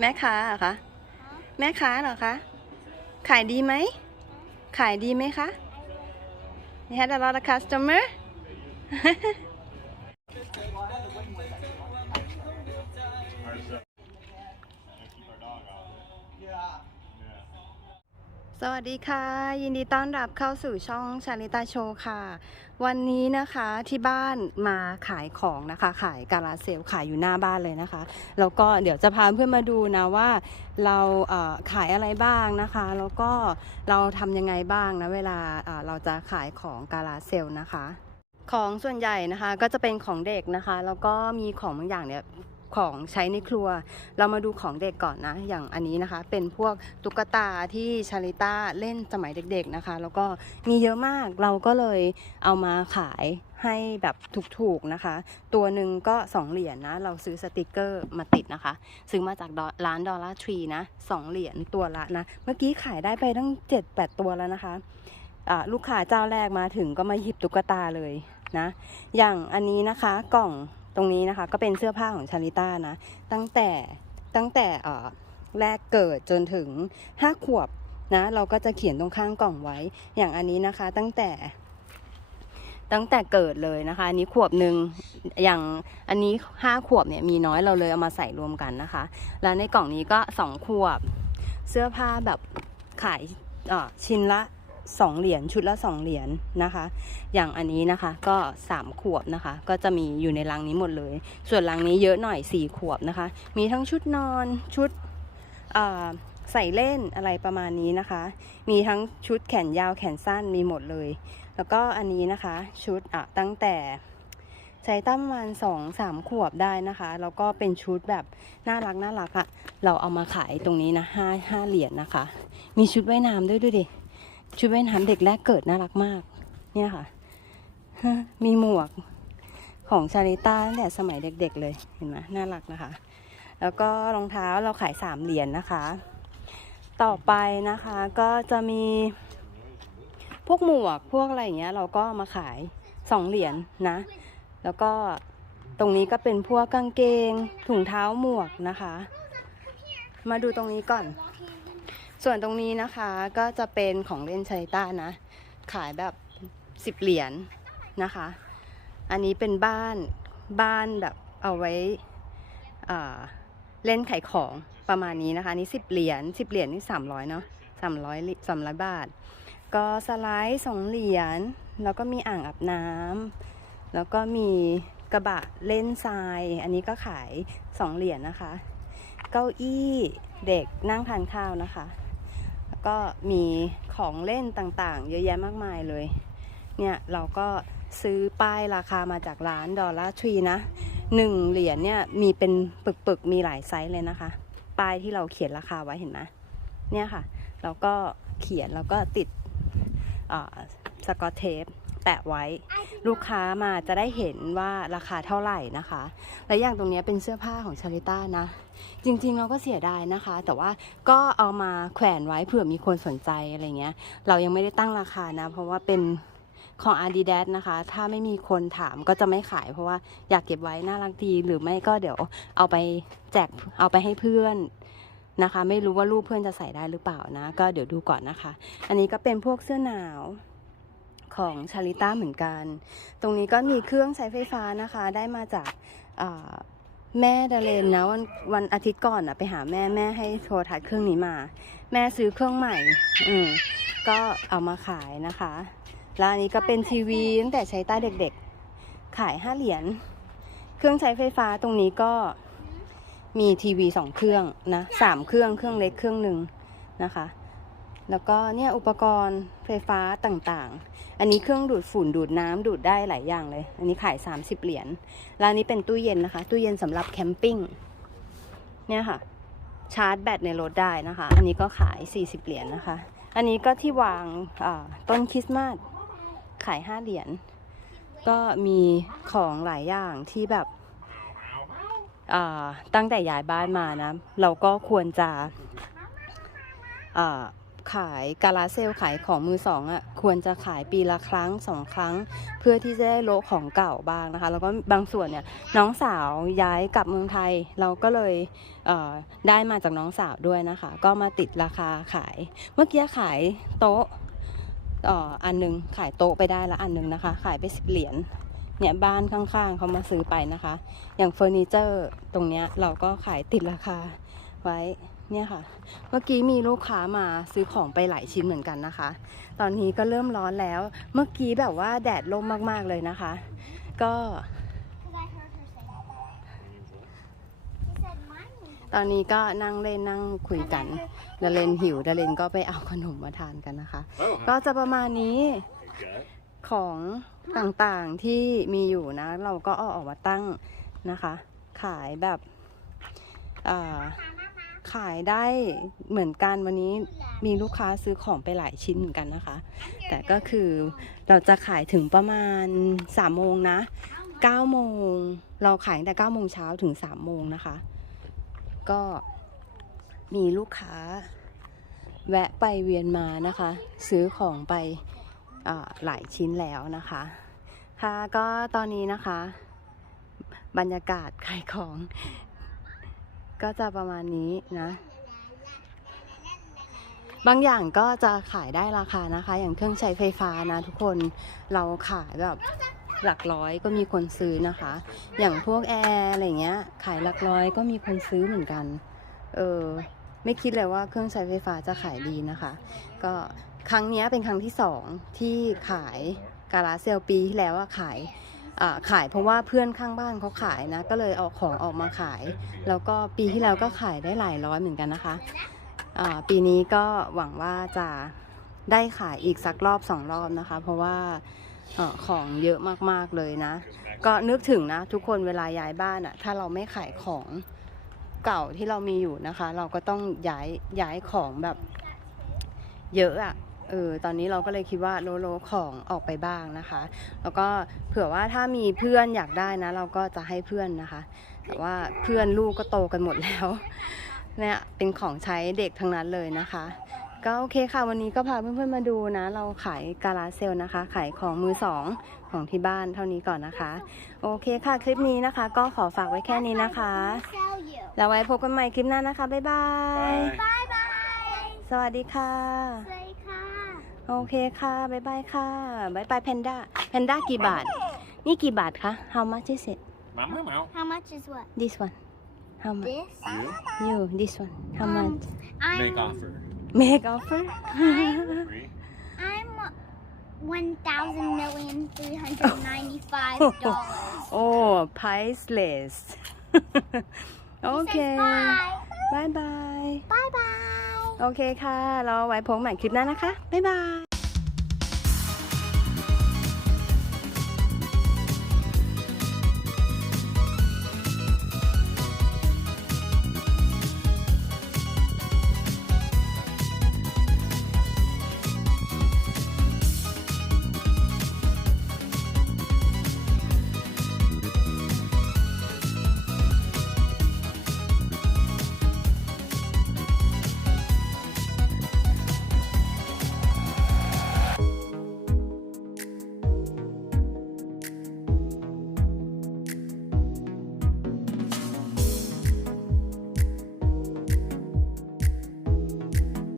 แม่ค้าเหรอคะ แม่ค้าเหรอคะ ขายดีไหม ขายดีไหมคะ You had a lot of customer สวัสดีค่ะ ยินดีต้อนรับเข้าสู่ช่องชาลิตาโชว์ค่ะ วันนี้นะคะที่บ้านมาขายของนะคะ ขายกาลาเซลขายอยู่หน้าบ้านเลยนะคะ แล้วก็เดี๋ยวจะพาเพื่อนมาดูนะว่าเราเขายอะไรบ้างนะคะ แล้วก็เราทำยังไงบ้างนะเวลาเอ่อเราจะขายของกาลาเซลนะคะของส่วนใหญ่นะคะก็จะเป็นของเด็กนะคะ แล้วก็มีของบางอย่างเนี่ย ของใช้ในครัว เรามาดูของเด็กก่อนนะ อย่างอันนี้นะคะ เป็นพวกตุ๊กตาที่ชาลิต้าเล่นสมัยเด็กๆนะคะ แล้วก็มีเยอะมาก เราก็เลยเอามาขายให้แบบถูกๆนะคะ ตัวหนึ่งก็ 2 เหรียญนะเราซื้อสติกเกอร์มาติดนะคะ ซื้อมาจากร้านดอลลาร์ทรีนะสองเหรียญตัวละนะ เมื่อกี้ขายได้ไปตั้ง 7-8 ตัวแล้วนะคะลูกค้าเจ้าแรกมาถึงก็มาหยิบตุ๊กตาเลยนะ อย่างอันนี้นะคะกล่อง ตรงนี้นะคะ ก็เป็นเสื้อผ้าของชาลิต้านะ ตั้งแต่ตั้งแต่อ่อแรกเกิดจนถึง 5 ขวบนะเราก็จะเขียนตรงข้างกล่องไว้ อย่างอันนี้นะคะ ตั้งแต่ตั้งแต่เกิดเลยนะคะ อันนี้ขวบหนึ่งอย่างอันนี้ห้าขวบเนี่ยมีน้อยเราเลยเอามาใส่รวมกันนะคะ แล้วในกล่องนี้ก็สองขวบ เสื้อผ้าแบบขายอ่อชิ้นละ สองเหรียญชุดละสองเหรียญนะคะ อย่างอันนี้นะคะก็สามขวบนะคะ ก็จะมีอยู่ในรังนี้หมดเลย ส่วนรังนี้เยอะหน่อยสี่ขวบนะคะ มีทั้งชุดนอนชุดใส่เล่นอะไรประมาณนี้นะคะ มีทั้งชุดแขนยาวแขนสั้นมีหมดเลย แล้วก็อันนี้นะคะชุดอะตั้งแต่ใช้ตั้งประมาณสองสามขวบได้นะคะ แล้วก็เป็นชุดแบบน่ารักน่ารักอะ่ะเราเอามาขายตรงนี้นะห้าห้าเหรียญนะคะ มีชุดว่ายน้ำด้วยดูดิ ชุดว่ายน้ำเด็กแรกเกิดน่ารักมาก เนี่ยค่ะ มีหมวกของชาลิต้าตั้งแต่สมัยเด็กๆเลยเห็นไหมน่ารักนะคะ แล้วก็รองเท้าเราขายสามเหรียญนะคะ ต่อไปนะคะก็จะมีพวกหมวกพวกอะไรอย่างเงี้ย เราก็มาขายสองเหรียญนะแล้วก็ตรงนี้ก็เป็นพวกกางเกงถุงเท้าหมวกนะคะ มาดูตรงนี้ก่อน ส่วนตรงนี้นะคะก็จะเป็นของเล่นชาลิต้านะ ขายแบบสิบเหรียญนะคะ อันนี้เป็นบ้านบ้านแบบเอาไว้เล่นขายของประมาณนี้นะคะนี่สิบเหรียญสิบเหรียญนี่สามร้อยเนาะสามร้อยสามร้อยบาท ก็สไลด์สองเหรียญแล้วก็มีอ่างอาบน้ำแล้วก็มีกระบะเล่นทราย อันนี้ก็ขายสองเหรียญนะคะ เก้าอี้เด็กนั่งทานข้าวนะคะ ก็มีของเล่นต่างๆ เยอะแยะมากมายเลย เนี่ยเราก็ซื้อป้ายราคามาจากร้านดอลลาร์ทรีนะหนึ่งเหรียญเนี่ยมีเป็นปึกๆ มีหลายไซส์เลยนะคะ ป้ายที่เราเขียนราคาไว้เห็นไหมเนี่ยค่ะ เราก็เขียนแล้วก็ติดสกอตเทป แปะไว้ ลูกค้ามาจะได้เห็นว่าราคาเท่าไหร่นะคะ และอย่างตรงเนี้ยเป็นเสื้อผ้าของชาริต้านะ จริงๆเราก็เสียดายนะคะ แต่ว่าก็เอามาแขวนไว้เผื่อมีคนสนใจอะไรเงี้ย เรายังไม่ได้ตั้งราคานะ เพราะว่าเป็นของ Adidas นะคะ ถ้าไม่มีคนถามก็จะไม่ขาย เพราะว่าอยากเก็บไว้น่ารักดีหรือไม่ก็เดี๋ยวเอาไปแจกเอาไปให้เพื่อนนะคะ ไม่รู้ว่าลูกเพื่อนจะใส่ได้หรือเปล่านะ ก็เดี๋ยวดูก่อนนะคะ อันนี้ก็เป็นพวกเสื้อหนาว ของชาลิต้าเหมือนกัน ตรงนี้ก็มีเครื่องใช้ไฟฟ้านะคะ ได้มาจากแม่ดาเลนนะวันวันอาทิตย์ก่อนอะไปหาแม่แม่ให้โทรทัศน์เครื่องนี้มา แม่ซื้อเครื่องใหม่ อืมก็เอามาขายนะคะแล้วอันนี้ก็เป็นทีวีตั้งแต่ใช้ใต้เด็กๆ ขายห้าเหรียญ เครื่องใช้ไฟฟ้าตรงนี้ก็มีทีวีสองเครื่องนะสามเครื่องเครื่องเล็กเครื่องหนึ่งนะคะ แล้วก็เนี่ยอุปกรณ์ไฟฟ้าต่างๆ อันนี้เครื่องดูดฝุ่นดูดน้ำดูดได้หลายอย่างเลย อันนี้ขาย 30 เหรียญแล้วนนี้เป็นตู้เย็นนะคะ ตู้เย็นสำหรับแคมปิ้ง เนี่ยค่ะ ชาร์จแบตในรถได้นะคะ อันนี้ก็ขาย 40 เหรียญนะคะ อันนี้ก็ที่วางต้นคริสต์มาสขาย 5 เหรียญ ก็มีของหลายอย่างที่แบบตั้งแต่ย้ายบ้านมานะ เราก็ควรจะ ขายกาลาเซลขายของมือสองอะควรจะขายปีละครั้งสองครั้ง เพื่อที่จะได้โลของเก่าบ้างนะคะ แล้วก็บางส่วนเนี่ยน้องสาวย้ายกลับเมืองไทย เราก็เลยเได้มาจากน้องสาวด้วยนะคะ ก็มาติดราคาขาย เมื่อกี้ขายโต๊ะอันหนึงขายโต๊ะไปได้ละอันหนึงนะคะ ขายไปสิบเหรียญเนี่ยบ้านข้างๆเขามาซื้อไปนะคะ อย่างเฟอร์นิเจอร์ตรงเนี้ยเราก็ขายติดราคาไว้ เนี่ยค่ะ เมื่อกี้มีลูกค้ามาซื้อของไปหลายชิ้นเหมือนกันนะคะ ตอนนี้ก็เริ่มร้อนแล้ว เมื่อกี้แบบว่าแดดร่มมากๆเลยนะคะ ก็ Because I heard her say that. She said mine was ตอนนี้ก็นั่งเล่นนั่งคุยกันดาเลนหิวดาเลนก็ไปเอาขนมมาทานกันนะคะ Oh, ก็จะประมาณนี้ okay. ของต่างๆที่มีอยู่นะ เราก็เอาออกมาตั้งนะคะ ขายแบบเอ่อ ขายได้เหมือนกันวันนี้มีลูกค้าซื้อของไปหลายชิ้นเหมือนกันนะคะ แต่ก็คือเราจะขายถึงประมาณ3ามโมงนะ9โมงเราขายตั้งแต่9โมงเช้าถึง3โมงนะคะ ก็มีลูกค้าแวะไปเวียนมานะคะ ซื้อของไปอ่าหลายชิ้นแล้วนะคะ ค่ะก็ตอนนี้นะคะ บรรยากาศขายของ ก็จะประมาณนี้นะ บางอย่างก็จะขายได้ราคานะคะ อย่างเครื่องใช้ไฟฟ้านะทุกคนเราขายแบบหลักร้อยก็มีคนซื้อนะคะ อย่างพวกแอร์อะไรเงี้ย ขายหลักร้อยก็มีคนซื้อเหมือนกัน เออ ไม่คิดเลยว่าเครื่องใช้ไฟฟ้าจะขายดีนะคะ ก็ครั้งนี้เป็นครั้งที่สองที่ขายกาลาเซลปีที่แล้วขาย ขายเพราะว่าเพื่อนข้างบ้านเขาขายนะ ก็เลยเอาของออกมาขาย แล้วก็ปีที่แล้วก็ขายได้หลายร้อยเหมือนกันนะคะปีนี้ก็หวังว่าจะได้ขายอีกสักรอบสองรอบนะคะ เพราะว่าเอ่อของเยอะมากๆเลยนะ ก็นึกถึงนะ ทุกคนเวลาย้ายบ้านอะถ้าเราไม่ขายของเก่าที่เรามีอยู่นะคะ เราก็ต้องย้ายย้ายของแบบเยอะอะ เออตอนนี้เราก็เลยคิดว่าโลโลของออกไปบ้างนะคะ แล้วก็เผื่อว่าถ้ามีเพื่อนอยากได้นะ เราก็จะให้เพื่อนนะคะ แต่ว่าเพื่อนลูกก็โตกันหมดแล้วเนี่ยเป็นของใช้เด็กทั้งนั้นเลยนะคะ ก็โอเคค่ะวันนี้ก็พาเพื่อนๆมาดูนะ เราขายกาลาเซลนะคะ ขายของมือสองของที่บ้านเท่านี้ก่อนนะคะ โอเคค่ะคลิปนี้นะคะ ก็ขอฝากไว้แค่นี้นะคะ sell you. แล้วไว้พบกันใหม่คลิปหน้านะคะบ๊ายบาย Bye. Bye bye. สวัสดีค่ะ Say car. โอเคค่ะบ๊ายบายค่ะบ๊ายบายแพนด้าแพนด้ากี่บาท นี่กี่บาทคะ How much is it Mama, Mama. How much is what? this one How much This? You you this one How Um, much I'm make offer. make offer Free. I'm one thousand million three hundred ninety-five dollars. oh priceless โอเค Bye. บายบาย Bye bye. โอเคค่ะ เราไว้พบใหม่คลิปหน้านะคะ บ๊ายบาย